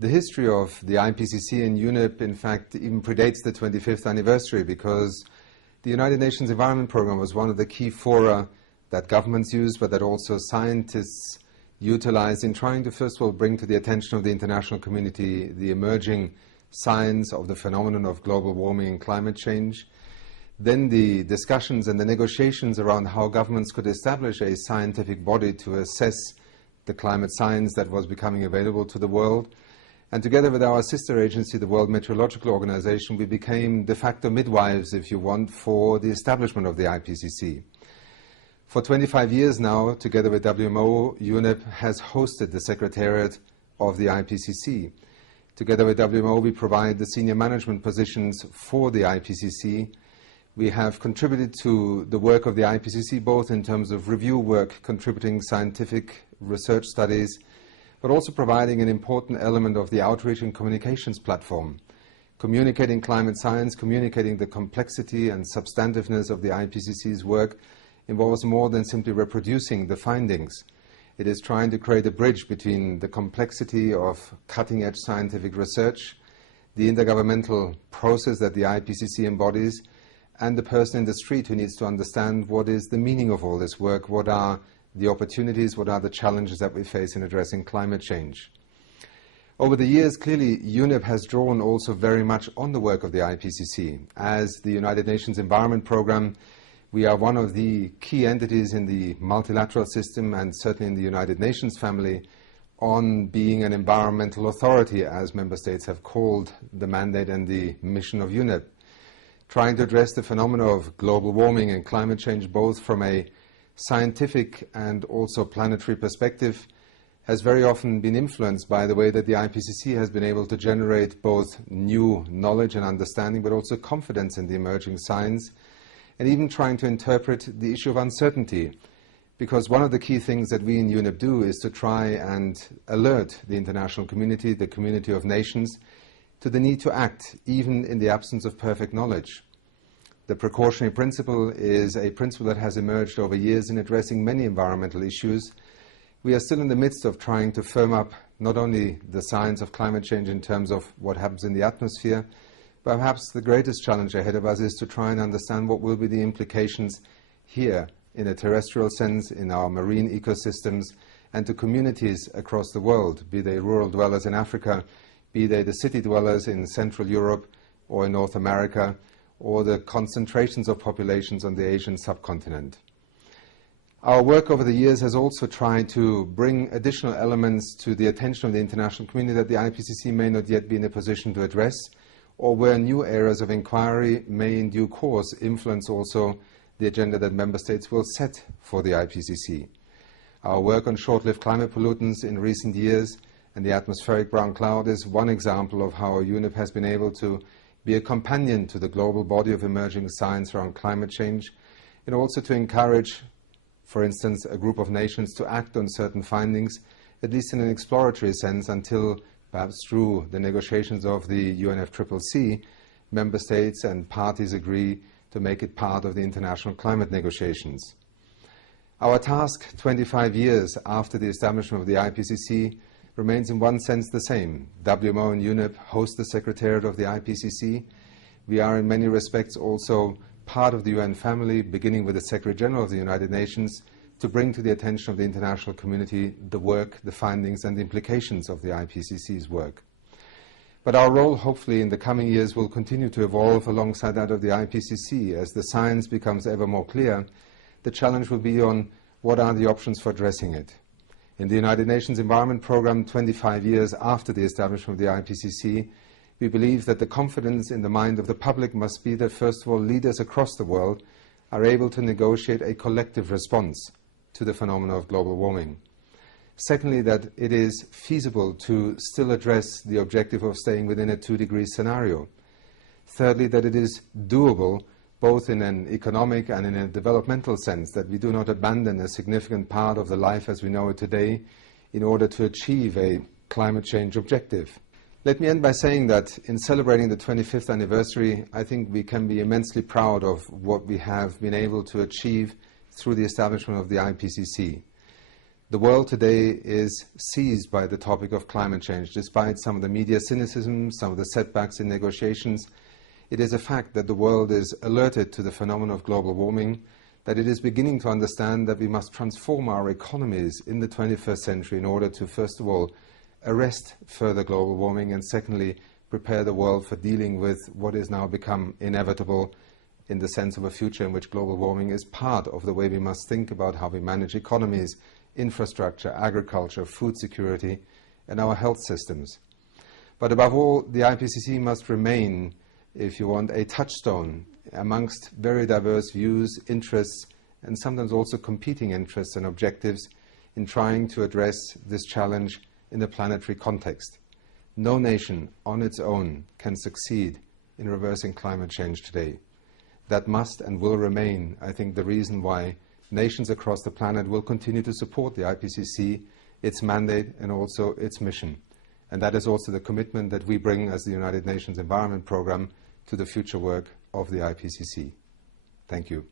The history of the IPCC and UNEP, in fact, even predates the 25th anniversary, because the United Nations Environment Programme was one of the key fora that governments used, but that also scientists utilized in trying to, first of all, bring to the attention of the international community the emerging signs of the phenomenon of global warming and climate change. Then the discussions and the negotiations around how governments could establish a scientific body to assess the climate science that was becoming available to the world. And together with our sister agency, the World Meteorological Organization, we became de facto midwives, if you want, for the establishment of the IPCC. For 25 years now, together with WMO, UNEP has hosted the Secretariat of the IPCC. Together with WMO, we provide the senior management positions for the IPCC. We have contributed to the work of the IPCC, both in terms of review work, contributing scientific research studies, but also providing an important element of the outreach and communications platform. Communicating climate science, communicating the complexity and substantiveness of the IPCC's work involves more than simply reproducing the findings. It is trying to create a bridge between the complexity of cutting-edge scientific research, the intergovernmental process that the IPCC embodies, and the person in the street who needs to understand what is the meaning of all this work, what are the opportunities, what are the challenges that we face in addressing climate change. Over the years, clearly, UNEP has drawn also very much on the work of the IPCC. As the United Nations Environment Programme, we are one of the key entities in the multilateral system, and certainly in the United Nations family, on being an environmental authority, as member states have called the mandate and the mission of UNEP. Trying to address the phenomena of global warming and climate change, both from a scientific and also planetary perspective, has very often been influenced by the way that the IPCC has been able to generate both new knowledge and understanding, but also confidence in the emerging science, and even trying to interpret the issue of uncertainty. Because one of the key things that we in UNEP do is to try and alert the international community, the community of nations, to the need to act, even in the absence of perfect knowledge. The precautionary principle is a principle that has emerged over years in addressing many environmental issues. We are still in the midst of trying to firm up not only the science of climate change in terms of what happens in the atmosphere, but perhaps the greatest challenge ahead of us is to try and understand what will be the implications here in a terrestrial sense, in our marine ecosystems, and to communities across the world, be they rural dwellers in Africa, be they the city dwellers in Central Europe or in North America, or the concentrations of populations on the Asian subcontinent. Our work over the years has also tried to bring additional elements to the attention of the international community that the IPCC may not yet be in a position to address, or where new areas of inquiry may in due course influence also the agenda that member states will set for the IPCC. Our work on short-lived climate pollutants in recent years and the atmospheric brown cloud is one example of how UNEP has been able to be a companion to the global body of emerging science around climate change, and also to encourage, for instance, a group of nations to act on certain findings, at least in an exploratory sense, until perhaps through the negotiations of the UNFCCC, member states and parties agree to make it part of the international climate negotiations. Our task 25 years after the establishment of the IPCC remains in one sense the same. WMO and UNEP host the Secretariat of the IPCC. We are in many respects also part of the UN family, beginning with the Secretary General of the United Nations, to bring to the attention of the international community the work, the findings and the implications of the IPCC's work. But our role, hopefully, in the coming years will continue to evolve alongside that of the IPCC. As the science becomes ever more clear, the challenge will be on what are the options for addressing it. In the United Nations Environment Programme, 25 years after the establishment of the IPCC, we believe that the confidence in the mind of the public must be that, first of all, leaders across the world are able to negotiate a collective response to the phenomenon of global warming. Secondly, that it is feasible to still address the objective of staying within a 2-degree scenario. Thirdly, that it is doable both in an economic and in a developmental sense, that we do not abandon a significant part of the life as we know it today in order to achieve a climate change objective. Let me end by saying that in celebrating the 25th anniversary, I think we can be immensely proud of what we have been able to achieve through the establishment of the IPCC. The world today is seized by the topic of climate change. Despite some of the media cynicism, some of the setbacks in negotiations, it is a fact that the world is alerted to the phenomenon of global warming, that it is beginning to understand that we must transform our economies in the 21st century in order to, first of all, arrest further global warming, and secondly, prepare the world for dealing with what is now become inevitable in the sense of a future in which global warming is part of the way we must think about how we manage economies, infrastructure, agriculture, food security, and our health systems. But above all, the IPCC must remain, if you want, a touchstone amongst very diverse views, interests, and sometimes also competing interests and objectives in trying to address this challenge in a planetary context. No nation on its own can succeed in reversing climate change today. That must and will remain, I think, the reason why nations across the planet will continue to support the IPCC, its mandate, and also its mission. And that is also the commitment that we bring as the United Nations Environment Programme to the future work of the IPCC. Thank you.